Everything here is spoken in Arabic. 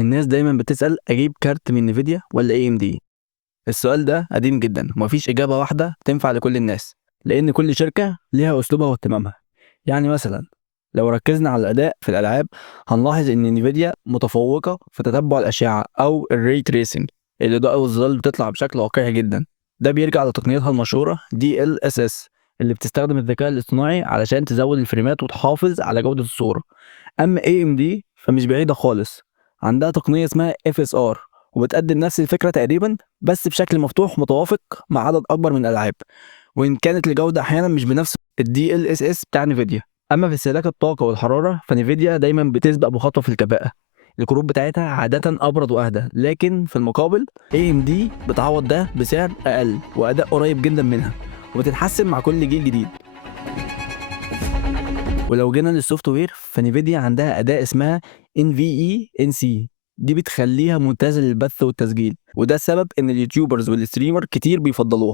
الناس دايما بتسأل أجيب كارت من نيفيديا ولا اي ام دي. السؤال ده قديم جدا ومفيش إجابة واحدة تنفع لكل الناس، لأن كل شركة ليها أسلوبها واهتمامها. يعني مثلا لو ركزنا على الأداء في الألعاب هنلاحظ إن نيفيديا متفوقة في تتبع الأشعة أو الري تريسنج. الإضاءة والظلال بتطلع بشكل واقعي جدا. ده بيرجع لتقنيتها المشهورة DLSS اللي بتستخدم الذكاء الاصطناعي علشان تزود الفريمات وتحافظ على جودة الصورة. أما AMD فمش بعيدة خالص، عندها تقنية اسمها FSR وبتقدم نفس الفكرة تقريبا بس بشكل مفتوح متوافق مع عدد أكبر من الألعاب، وإن كانت الجودة أحيانا مش بنفس ال DLSS بتاع نيفيديا. أما في استهلاك الطاقة والحرارة فنيفيديا دايما بتسبق بخطوة في الكفاءة. الكروت بتاعتها عادة أبرد وأهدى، لكن في المقابل AMD بتعوض ده بسعر أقل وأداء قريب جدا منها، وبتتحسن مع كل جيل جديد. ولو جينا للسوفت وير فنيفيديا عندها أداة اسمها NVENC، دي بتخليها ممتازة للبث والتسجيل، وده السبب إن اليوتيوبرز والستريمر كتير بيفضلوها.